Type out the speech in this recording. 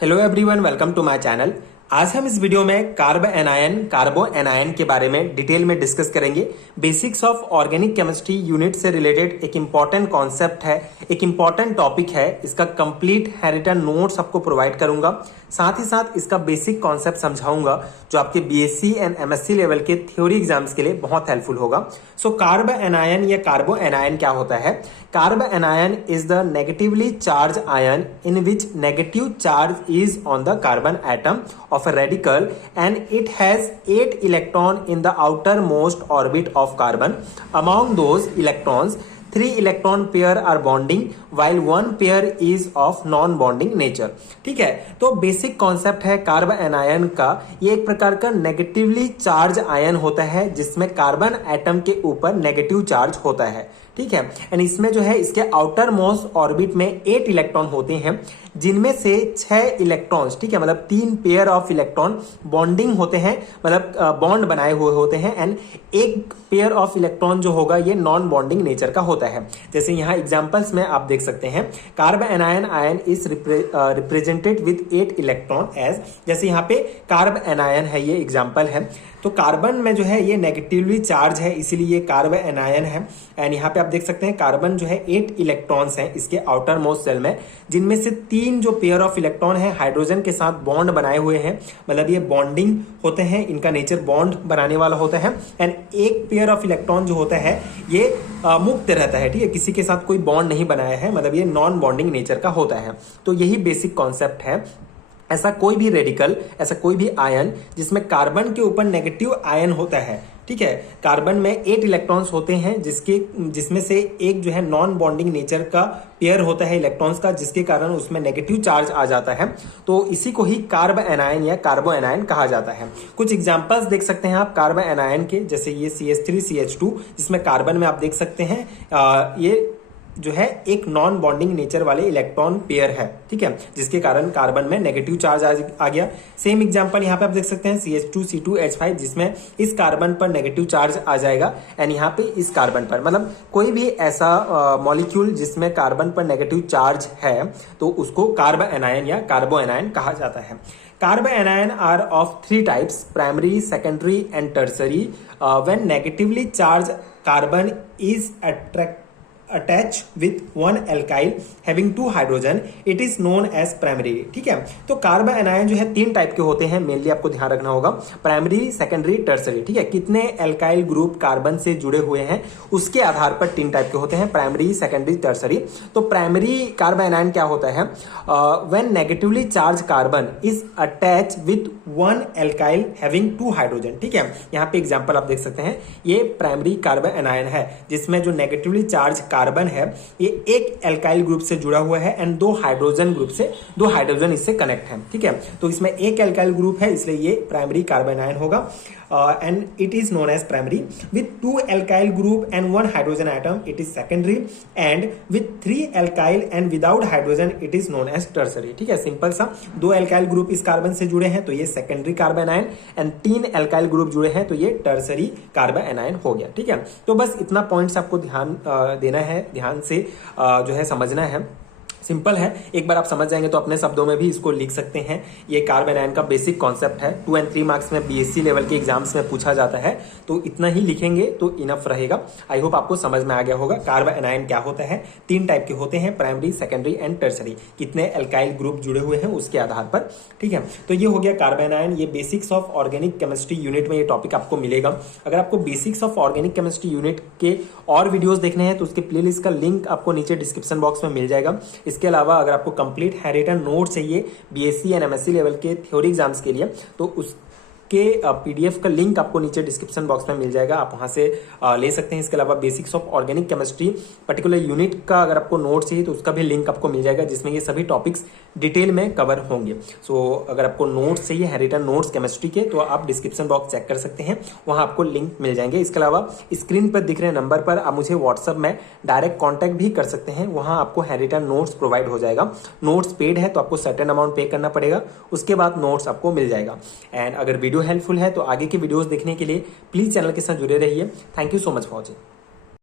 Hello everyone, welcome to my channel. आज हम इस वीडियो में कार्बो एनायन के बारे में डिटेल में डिस्कस करेंगे। Basics of organic chemistry unit से रिलेटेड एक इंपॉर्टेंट कॉन्सेप्ट है, एक इंपॉर्टेंट टॉपिक है। इसका कंप्लीट हैंडरिटन नोट्स आपको प्रोवाइड करूंगा, साथ ही साथ इसका बेसिक कॉन्सेप्ट समझाऊंगा जो आपके बीएससी एंड एमएससी लेवल के थ्योरी एग्जाम्स के लिए बहुत हेल्पफुल होगा। सो कार्ब एनायन या कार्बो एनायन क्या होता है? Carb anion is the negatively charge ion in which negative charge is on the carbon atom of a radical and it has 8 electron in the outermost orbit of carbon. Among those electrons, 3 electron pair are bonding while 1 pair is of non bonding nature. ठीक है, तो basic concept है carb anion का। ये एक प्रकार का negatively charge ion होता है जिसमें कार्बन एटम के ऊपर नेगेटिव चार्ज होता है। ठीक है, एंड इसमें जो है इसके आउटर मोस्ट ऑर्बिट में 8 इलेक्ट्रॉन होते हैं, जिनमें से 6 इलेक्ट्रॉन्स, ठीक है, मतलब 3 पेयर ऑफ इलेक्ट्रॉन बॉन्डिंग होते हैं, मतलब बॉन्ड बनाए हुए होते हैं, एंड एक पेयर ऑफ इलेक्ट्रॉन जो होगा ये नॉन बॉन्डिंग नेचर का होता है। जैसे यहाँ एग्जांपल्स में आप देख सकते हैं, carbanion ion is represented with 8 electron as, जैसे यहाँ पे कार्ब एनायन है, ये एग्जाम्पल है। तो कार्बन में जो है ये नेगेटिवली चार्ज है, इसीलिए ये कार्ब एनायन है। एंड यहाँ पे आप देख सकते हैं कार्बन जो है 8 इलेक्ट्रॉन्स हैं इसके आउटर मोस्ट सेल में, जिनमें से 3 जो पेयर ऑफ इलेक्ट्रॉन है हाइड्रोजन के साथ बॉन्ड बनाए हुए हैं, मतलब ये बॉन्डिंग होते हैं, इनका नेचर बॉन्ड बनाने वाला होता है। एंड एक पेयर ऑफ इलेक्ट्रॉन जो होता है ये मुक्त रहता है, ठीक है, किसी के साथ कोई बॉन्ड नहीं बनाया है, मतलब ये नॉन बॉन्डिंग नेचर का होता है। तो यही बेसिक कॉन्सेप्ट है। ऐसा कोई भी रेडिकल, ऐसा कोई भी आयन जिसमें कार्बन के ऊपर नेगेटिव आयन होता है, ठीक है, कार्बन में 8 इलेक्ट्रॉन्स होते हैं जिसमें से एक जो है नॉन बॉन्डिंग नेचर का पेयर होता है इलेक्ट्रॉन्स का, जिसके कारण उसमें नेगेटिव चार्ज आ जाता है। तो इसी को ही कार्ब एनायन या कार्बो एनायन कहा जाता है। कुछ एग्जांपल्स देख सकते हैं आप कार्ब एनायन के, जैसे ये CH3CH2, जिसमें कार्बन में आप देख सकते हैं ये जो है एक नॉन बॉन्डिंग नेचर वाले इलेक्ट्रॉन पेयर है, ठीक है, जिसके कारण कार्बन में नेगेटिव चार्ज आ गया। सेम एग्जांपल यहाँ पे आप देख सकते हैं CH2C2H5, जिसमें इस कार्बन पर नेगेटिव चार्ज आ जाएगा, एंड यहाँ पे इस कार्बन पर, मतलब कोई भी ऐसा मॉलिक्यूल जिसमें कार्बन पर नेगेटिव चार्ज है तो उसको कार्ब एनायन या कार्बो एनायन कहा जाता है। Carb anion are of 3 types: primary, secondary and tertiary. When negatively charged carbon is attached with one alkyl having 2 hydrogen, it is known as primary. ठीक है, तो कार्ब एनायन जो है 3 टाइप के होते हैं, मेनली आपको ध्यान रखना होगा, प्राइमरी, सेकेंडरी, टर्सरी। ठीक है, कितने एल्काइल ग्रुप कार्बन से जुड़े हुए हैं उसके आधार पर 3 टाइप के होते हैं, प्राइमरी, सेकेंडरी, टर्सरी। तो प्राइमरी कार्ब एनायन क्या होता है? When negatively charge carbon is attach with 1 alkyl having 2 hydrogen. ठीक है, यहाँ पे एग्जांपल आप देख सकते हैं, ये प्राइमरी कार्ब एनायन है जिसमें जो नेगेटिवली चार्ज कार्बन है ये एक एल्काइल ग्रुप से जुड़ा हुआ है एंड 2 हाइड्रोजन ग्रुप से, 2 हाइड्रोजन इससे कनेक्ट है। ठीक है, तो इसमें एक एल्काइल ग्रुप है, इसलिए ये प्राइमरी कार्बन आयन होगा, and it is known as primary. With 2 alkyl group and 1 hydrogen atom it is secondary, and with 3 alkyl and without hydrogen it is known as tertiary. ठीक है, simple सा, 2 alkyl group इस carbon से जुड़े हैं तो ये secondary carbon ion, and 3 alkyl group जुड़े हैं तो ये टर्सरी कार्बन एनायन हो गया। ठीक है, तो बस इतना पॉइंट्स आपको ध्यान देना है, ध्यान से जो है समझना है। सिंपल है, एक बार आप समझ जाएंगे तो अपने शब्दों में भी इसको लिख सकते हैं। ये कार्ब एनायन का बेसिक कॉन्सेप्ट है, 2 और 3 मार्क्स में बीएससी लेवल के एग्जाम्स में पूछा जाता है, तो इतना ही लिखेंगे तो इनफ रहेगा। आई होप आपको समझ में आ गया होगा कार्ब एनायन क्या होता है। 3 टाइप के होते हैं, प्राइमरी, सेकेंडरी एंड टर्सरी, कितने एल्काइल ग्रुप जुड़े हुए हैं उसके आधार पर। ठीक है, तो ये हो गया कार्ब एनायन। ये basics of organic chemistry unit में ये टॉपिक आपको मिलेगा। अगर आपको basics of organic chemistry unit के और वीडियोस देखने हैं तो उसके प्लेलिस्ट का लिंक आपको नीचे डिस्क्रिप्शन बॉक्स में मिल जाएगा। इसके अलावा अगर आपको कंप्लीट हैंडरिटन नोट चाहिए बीएससी एंड एमएससी लेवल के थ्योरी एग्जाम्स के लिए तो उसके पीडीएफ का लिंक आपको नीचे डिस्क्रिप्शन बॉक्स में मिल जाएगा, आप वहां से ले सकते हैं। इसके अलावा basics of organic chemistry particular unit का अगर आपको नोट चाहिए तो उसका भी लिंक आपको मिल जाएगा, जिसमें ये सभी टॉपिक्स डिटेल में कवर होंगे। सो अगर आपको नोट्स चाहिए हैंडरिटन नोट्स केमिस्ट्री के तो आप डिस्क्रिप्शन बॉक्स चेक कर सकते हैं, वहां आपको लिंक मिल जाएंगे। इसके अलावा स्क्रीन पर दिख रहे नंबर पर आप मुझे व्हाट्सएप में डायरेक्ट कॉन्टैक्ट भी कर सकते हैं, वहां आपको हैंडरिटन नोट्स प्रोवाइड हो जाएगा। नोट्स पेड है तो आपको सर्टेन अमाउंट पे करना पड़ेगा, उसके बाद नोट्स आपको मिल जाएगा। एंड अगर वीडियो हेल्पफुल है तो आगे की वीडियोस देखने के लिए प्लीज चैनल के साथ जुड़े रहिए। Thank you so much for watching.